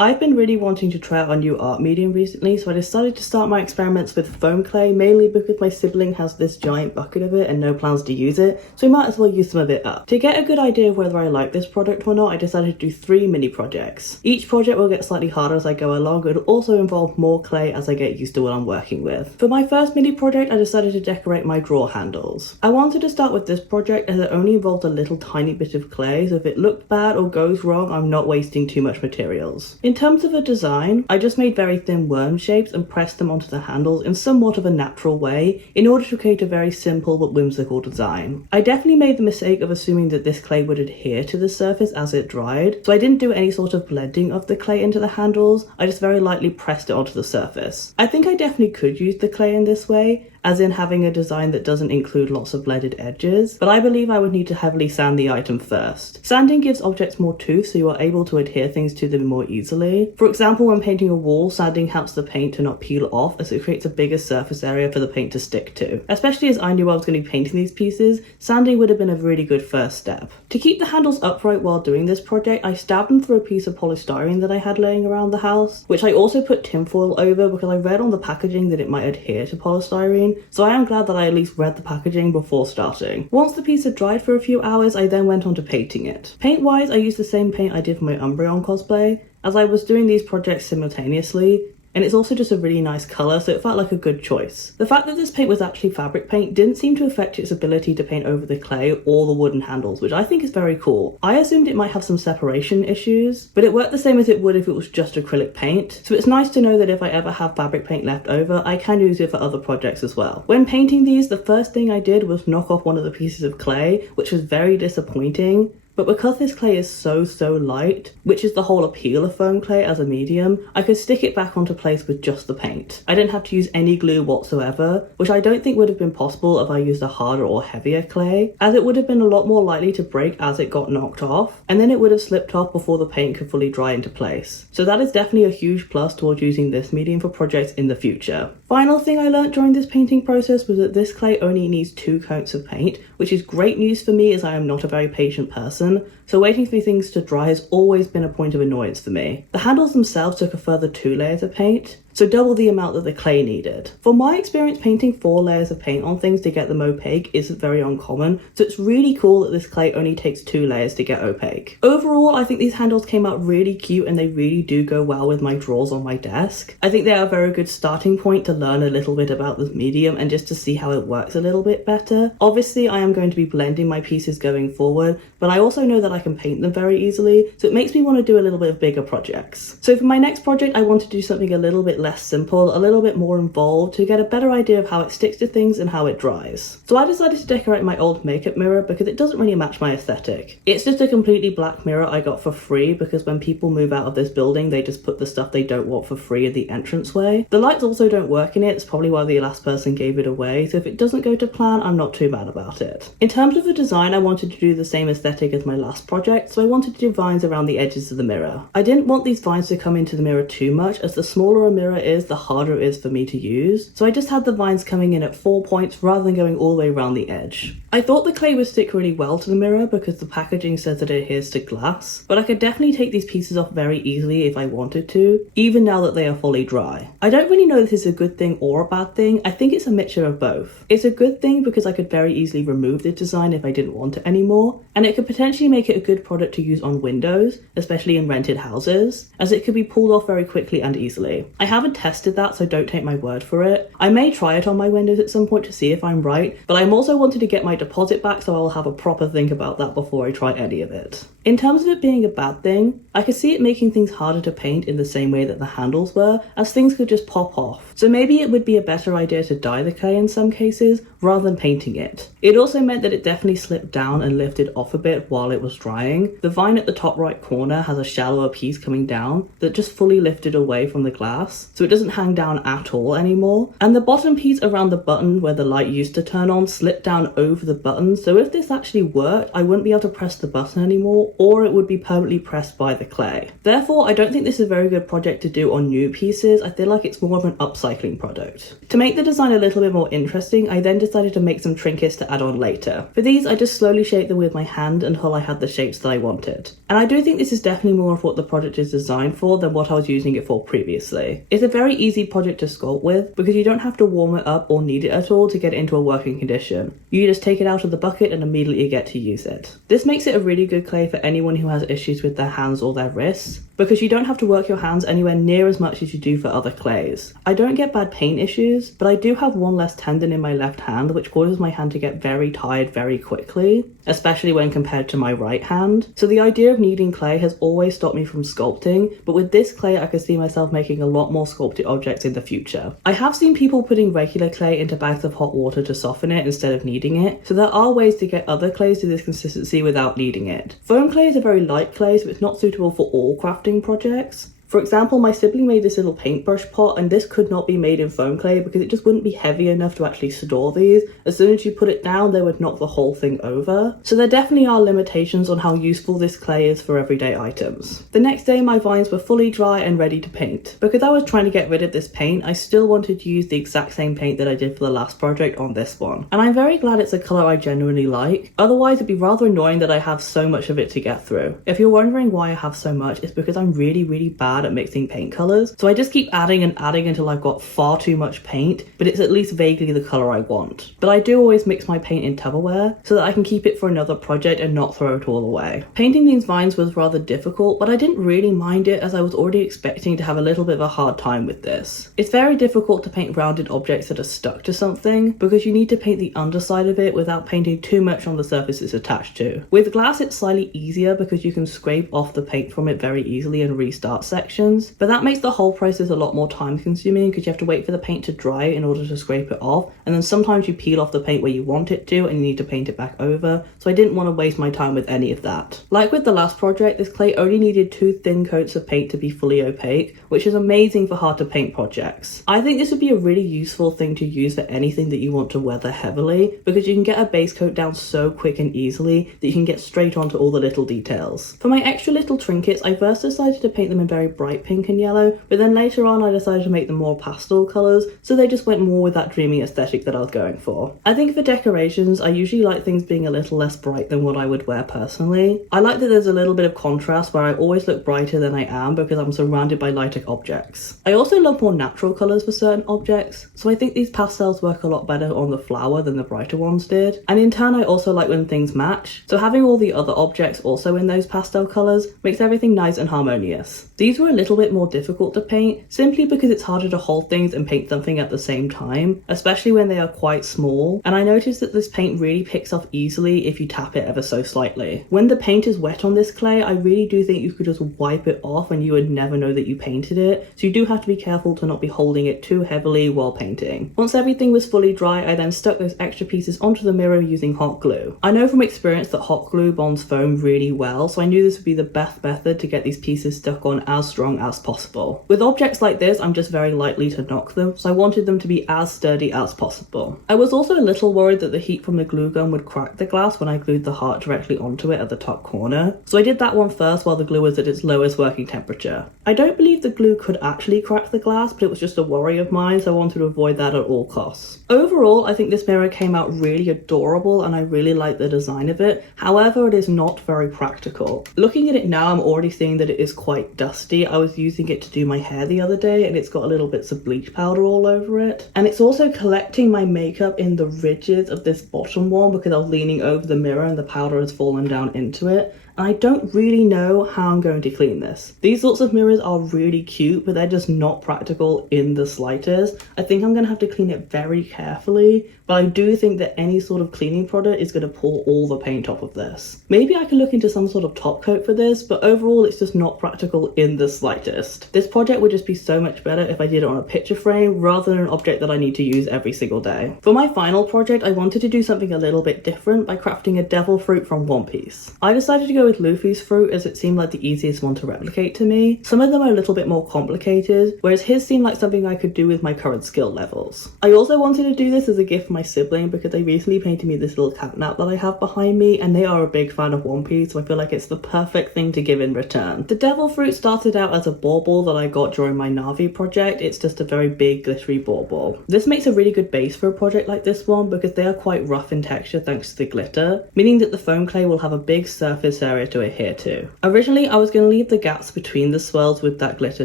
I've been really wanting to try out a new art medium recently, so I decided to start my experiments with foam clay, mainly because my sibling has this giant bucket of it and no plans to use it, so we might as well use some of it up. To get a good idea of whether I like this product or not, I decided to do 3 mini projects. Each project will get slightly harder as I go along, but it'll also involve more clay as I get used to what I'm working with. For my first mini project, I decided to decorate my drawer handles. I wanted to start with this project as it only involved a little tiny bit of clay, so if it looked bad or goes wrong, I'm not wasting too much materials. In terms of a design, I just made very thin worm shapes and pressed them onto the handles in somewhat of a natural way in order to create a very simple but whimsical design. I definitely made the mistake of assuming that this clay would adhere to the surface as it dried, so I didn't do any sort of blending of the clay into the handles, I just very lightly pressed it onto the surface. I think I definitely could use the clay in this way, as in having a design that doesn't include lots of blended edges, but I believe I would need to heavily sand the item first. Sanding gives objects more tooth so you are able to adhere things to them more easily. For example, when painting a wall, sanding helps the paint to not peel off as it creates a bigger surface area for the paint to stick to. Especially as I knew I was going to be painting these pieces, sanding would have been a really good first step. To keep the handles upright while doing this project, I stabbed them through a piece of polystyrene that I had laying around the house, which I also put tinfoil over because I read on the packaging that it might adhere to polystyrene, so I am glad that I at least read the packaging before starting. Once the piece had dried for a few hours, I then went on to painting it. Paint-wise, I used the same paint I did for my Umbreon cosplay, as I was doing these projects simultaneously, and it's also just a really nice colour, so it felt like a good choice. The fact that this paint was actually fabric paint didn't seem to affect its ability to paint over the clay or the wooden handles, which I think is very cool. I assumed it might have some separation issues, but it worked the same as it would if it was just acrylic paint, so it's nice to know that if I ever have fabric paint left over, I can use it for other projects as well. When painting these, the first thing I did was knock off one of the pieces of clay, which was very disappointing. But because this clay is so light, which is the whole appeal of foam clay as a medium, I could stick it back onto place with just the paint. I didn't have to use any glue whatsoever, which I don't think would have been possible if I used a harder or heavier clay, as it would have been a lot more likely to break as it got knocked off, and then it would have slipped off before the paint could fully dry into place. So that is definitely a huge plus towards using this medium for projects in the future. Final thing I learned during this painting process was that this clay only needs 2 coats of paint, which is great news for me as I am not a very patient person, so waiting for things to dry has always been a point of annoyance for me. The handles themselves took a further 2 layers of paint, so double the amount that the clay needed. For my experience, painting 4 layers of paint on things to get them opaque isn't very uncommon, so it's really cool that this clay only takes 2 layers to get opaque. Overall, I think these handles came out really cute and they really do go well with my drawers on my desk. I think they are a very good starting point to learn a little bit about this medium and just to see how it works a little bit better. Obviously, I am going to be blending my pieces going forward, but I also know that I can paint them very easily, so it makes me want to do a little bit of bigger projects. So for my next project, I want to do something a little bit less simple, a little bit more involved to get a better idea of how it sticks to things and how it dries. So I decided to decorate my old makeup mirror because it doesn't really match my aesthetic. It's just a completely black mirror I got for free because when people move out of this building, they just put the stuff they don't want for free in the entranceway. The lights also don't work in it, it's probably why the last person gave it away, so if it doesn't go to plan, I'm not too mad about it. In terms of the design, I wanted to do the same aesthetic as my last project, so I wanted to do vines around the edges of the mirror. I didn't want these vines to come into the mirror too much, as the smaller a mirror is, the harder it is for me to use, so I just had the vines coming in at 4 points rather than going all the way around the edge. I thought the clay would stick really well to the mirror because the packaging says that it adheres to glass, but I could definitely take these pieces off very easily if I wanted to, even now that they are fully dry. I don't really know if this is a good thing or a bad thing, I think it's a mixture of both. It's a good thing because I could very easily remove the design if I didn't want it anymore, and it could potentially make it a good product to use on windows, especially in rented houses, as it could be pulled off very quickly and easily. I haven't tested that, so don't take my word for it. I may try it on my windows at some point to see if I'm right, but I'm also wanting to get my deposit back, so I'll have a proper think about that before I try any of it. In terms of it being a bad thing, I could see it making things harder to paint in the same way that the handles were, as things could just pop off. So maybe it would be a better idea to dye the clay in some cases, rather than painting it. It also meant that it definitely slipped down and lifted off a bit while it was drying. The vine at the top right corner has a shallower piece coming down that just fully lifted away from the glass, glass, so it doesn't hang down at all anymore. And the bottom piece around the button where the light used to turn on slipped down over the button, so if this actually worked, I wouldn't be able to press the button anymore, or it would be permanently pressed by the clay. Therefore, I don't think this is a very good project to do on new pieces. I feel like it's more of an upcycling product. To make the design a little bit more interesting, I then decided to make some trinkets to add on later. For these, I just slowly shaped them with my hand until I had the shapes that I wanted. And I do think this is definitely more of what the project is designed for than what I was using it for previously. It's a very easy project to sculpt with because you don't have to warm it up or knead it at all to get into a working condition. You just take it out of the bucket and immediately get to use it. This makes it a really good clay for anyone who has issues with their hands or their wrists, because you don't have to work your hands anywhere near as much as you do for other clays. I don't get bad pain issues, but I do have one less tendon in my left hand, which causes my hand to get very tired very quickly, especially when compared to my right hand. So the idea of kneading clay has always stopped me from sculpting, but with this clay I could see myself making a lot more sculpted objects in the future. I have seen people putting regular clay into bags of hot water to soften it instead of kneading it, so there are ways to get other clays to this consistency without kneading it. Foam clay is a very light clay, so it's not suitable for all crafting projects. For example, my sibling made this little paintbrush pot, and this could not be made in foam clay because it just wouldn't be heavy enough to actually store these. As soon as you put it down, they would knock the whole thing over. So there definitely are limitations on how useful this clay is for everyday items. The next day, my vines were fully dry and ready to paint. Because I was trying to get rid of this paint, I still wanted to use the exact same paint that I did for the last project on this one. And I'm very glad it's a colour I genuinely like. Otherwise, it'd be rather annoying that I have so much of it to get through. If you're wondering why I have so much, it's because I'm really bad at mixing paint colors, so I just keep adding and adding until I've got far too much paint, but it's at least vaguely the color I want. But I do always mix my paint in Tupperware so that I can keep it for another project and not throw it all away. Painting these vines was rather difficult, but I didn't really mind it as I was already expecting to have a little bit of a hard time with this. It's very difficult to paint rounded objects that are stuck to something because you need to paint the underside of it without painting too much on the surface it's attached to. With glass it's slightly easier because you can scrape off the paint from it very easily and restart sections, but that makes the whole process a lot more time consuming because you have to wait for the paint to dry in order to scrape it off, and then sometimes you peel off the paint where you want it to and you need to paint it back over, so I didn't want to waste my time with any of that. Like with the last project, this clay only needed 2 thin coats of paint to be fully opaque, which is amazing for hard to paint projects. I think this would be a really useful thing to use for anything that you want to weather heavily, because you can get a base coat down so quick and easily that you can get straight onto all the little details. For my extra little trinkets, I first decided to paint them in very bright pink and yellow, but then later on I decided to make them more pastel colours, so they just went more with that dreamy aesthetic that I was going for. I think for decorations, I usually like things being a little less bright than what I would wear personally. I like that there's a little bit of contrast where I always look brighter than I am because I'm surrounded by lighter objects. I also love more natural colours for certain objects, so I think these pastels work a lot better on the flower than the brighter ones did. And in turn I also like when things match, so having all the other objects also in those pastel colours makes everything nice and harmonious. These were a little bit more difficult to paint, simply because it's harder to hold things and paint something at the same time, especially when they are quite small, and I noticed that this paint really picks off easily if you tap it ever so slightly. When the paint is wet on this clay, I really do think you could just wipe it off and you would never know that you painted it, so you do have to be careful to not be holding it too heavily while painting. Once everything was fully dry, I then stuck those extra pieces onto the mirror using hot glue. I know from experience that hot glue bonds foam really well, so I knew this would be the best method to get these pieces stuck on as strong as possible. With objects like this, I'm just very likely to knock them, so I wanted them to be as sturdy as possible. I was also a little worried that the heat from the glue gun would crack the glass when I glued the heart directly onto it at the top corner, so I did that one first while the glue was at its lowest working temperature. I don't believe the glue could actually crack the glass, but it was just a worry of mine, so I wanted to avoid that at all costs. Overall, I think this mirror came out really adorable and I really like the design of it. However, it is not very practical. Looking at it now, I'm already seeing that it is quite dusty. I was using it to do my hair the other day and it's got a little bits of bleach powder all over it. And it's also collecting my makeup in the ridges of this bottom one because I was leaning over the mirror and the powder has fallen down into it. And I don't really know how I'm going to clean this. These sorts of mirrors are really cute, but they're just not practical in the slightest. I think I'm going to have to clean it very carefully, but I do think that any sort of cleaning product is going to pull all the paint off of this. Maybe I can look into some sort of top coat for this, but overall it's just not practical in the slightest. This project would just be so much better if I did it on a picture frame rather than an object that I need to use every single day. For my final project, I wanted to do something a little bit different by crafting a devil fruit from One Piece. I decided to go with Luffy's fruit as it seemed like the easiest one to replicate to me. Some of them are a little bit more complicated, whereas his seemed like something I could do with my current skill levels. I also wanted to do this as a gift for my sibling because they recently painted me this little catnap that I have behind me, and they are a big fan of One Piece, so I feel like it's the perfect thing to give in return. The devil fruit started out as a bauble that I got during my Na'vi project. It's just a very big glittery bauble. This makes a really good base for a project like this one because they are quite rough in texture thanks to the glitter, meaning that the foam clay will have a big surface area to adhere to. Originally I was going to leave the gaps between the swirls with that glitter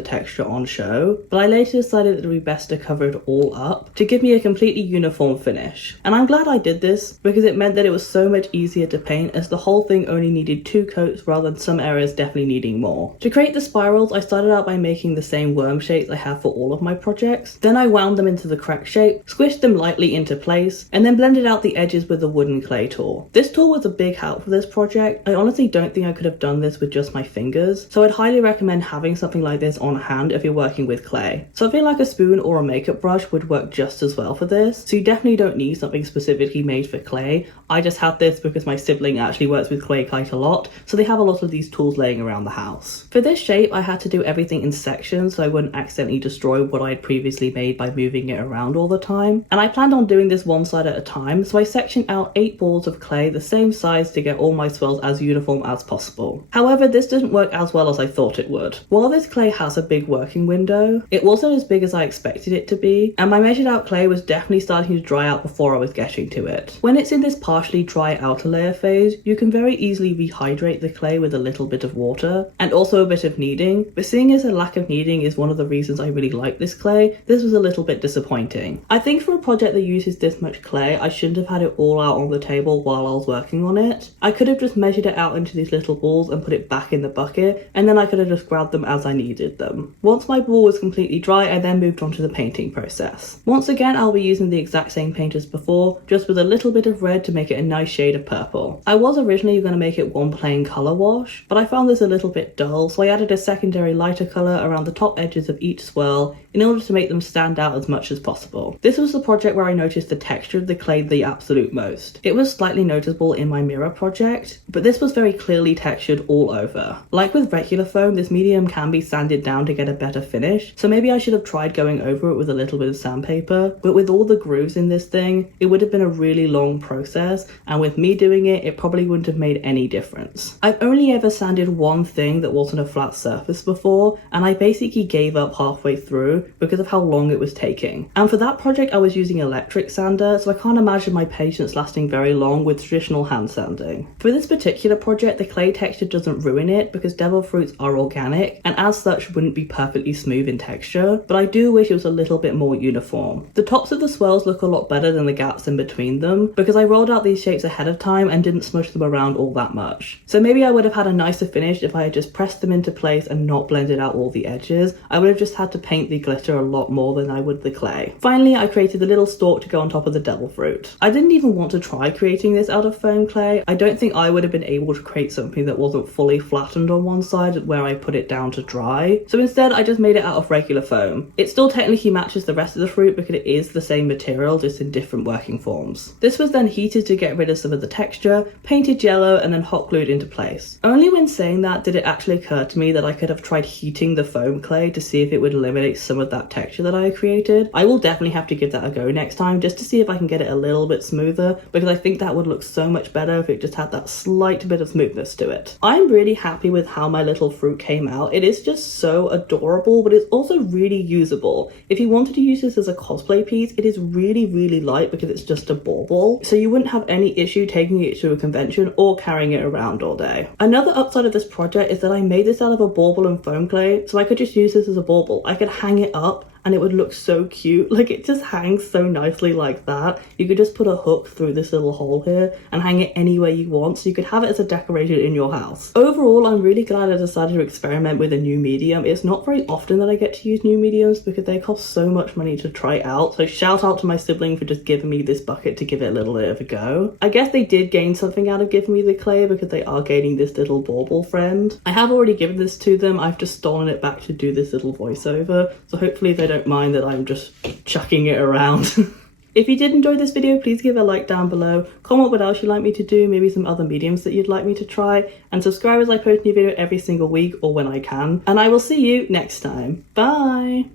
texture on show, but I later decided that it would be best to cover it all up to give me a completely uniform finish. And I'm glad I did this because it meant that it was so much easier to paint as the whole thing only needed 2 coats rather than some areas definitely needing more. To create the spirals, I started out by making the same worm shapes I have for all of my projects. Then I wound them into the correct shape, squished them lightly into place, and then blended out the edges with the wooden clay tool. This tool was a big help for this project. I honestly don't think I could have done this with just my fingers, so I'd highly recommend having something like this on hand if you're working with clay. Something like a spoon or a makeup brush would work just as well for this, so you definitely don't need something specifically made for clay. I just had this because my sibling actually works with clay quite a lot, so they have a lot of these tools laying around the house. For this shape, I had to do everything in sections so I wouldn't accidentally destroy what I had previously made by moving it around all the time. And I planned on doing this one side at a time, so I sectioned out 8 balls of clay the same size to get all my swirls as uniform as possible. However, this didn't work as well as I thought it would. While this clay has a big working window, it wasn't as big as I expected it to be, and my measured out clay was definitely starting to dry out before I was getting to it. When it's in this partially dry outer layer phase, you can very easily rehydrate the clay with a little bit of water and also a bit of kneading, but seeing as a lack of kneading is one of the reasons I really like this clay, this was a little bit disappointing. I think for a project that uses this much clay, I shouldn't have had it all out on the table while I was working on it. I could have just measured it out into these little balls and put it back in the bucket, and then I could have just grabbed them as I needed them. Once my ball was completely dry, I then moved on to the painting process. Once again, I'll be using the exact same paint as before, just with a little bit of red to make it a nice shade of purple. I was originally going to make it one plain colour wash, but I found this a little bit dull, so I added a secondary lighter colour around the top edges of each swirl in order to make them stand out as much as possible. This was the project where I noticed the texture of the clay the absolute most. It was slightly noticeable in my mirror project, but this was very clearly textured all over. Like with regular foam, this medium can be sanded down to get a better finish, so maybe I should have tried going over it with a little bit of sandpaper, but with all the grooves in this thing, it would have been a really long process, and with me doing it, it probably wouldn't have made any difference. I've only ever sanded one thing that wasn't a flat surface before, and I basically gave up halfway through because of how long it was taking. And for that project, I was using electric sander, so I can't imagine my patience lasting very long with traditional hand sanding. For this particular project, the clay texture doesn't ruin it because devil fruits are organic, and as such wouldn't be perfectly smooth in texture, but I do wish it was a little bit more uniform. The tops of the swirls look a lot better than the gaps in between them because I rolled out these shapes ahead of time and didn't smush them around all that much. So maybe I would have had a nicer finish if I had just pressed them into place and not blended out all the edges. I would have just had to paint the glitter a lot more than I would the clay. Finally, I created the little stalk to go on top of the devil fruit. I didn't even want to try creating this out of foam clay. I don't think I would have been able to create something that wasn't fully flattened on one side where I put it down to dry. So instead, I just made it out of regular foam. It still technically matches the rest of the fruit because it is the same material, just in different working forms. This was then heated to get rid of some of the texture, painted yellow, and then hot glued into place. Only when saying that did it actually occur to me that I could have tried heating the foam clay to see if it would eliminate some of that texture that I created. I will definitely have to give that a go next time just to see if I can get it a little bit smoother because I think that would look so much better if it just had that slight bit of smoothness to it. I'm really happy with how my little fruit came out. It is just so adorable, but it's also really usable. If you wanted to use this as a cosplay piece, it is really, really light because it's just a bauble, so you wouldn't have any issue taking it to a convention or carrying it around all day. Another upside of this project is that I made this out of a bauble and foam clay, so I could just use this as a bauble. I could hang it up and it would look so cute. Like, it just hangs so nicely like that. You could just put a hook through this little hole here and hang it anywhere you want, so you could have it as a decoration in your house. Overall, I'm really glad I decided to experiment with a new medium. It's not very often that I get to use new mediums because they cost so much money to try out, so shout out to my sibling for just giving me this bucket to give it a little bit of a go. I guess they did gain something out of giving me the clay because they are gaining this little bauble friend. I have already given this to them. I've just stolen it back to do this little voiceover, so hopefully they don't mind that I'm just chucking it around. If you did enjoy this video, please give it a like down below, comment what else you'd like me to do, maybe some other mediums that you'd like me to try, and subscribe as I post a new video every single week or when I can. And I will see you next time. Bye!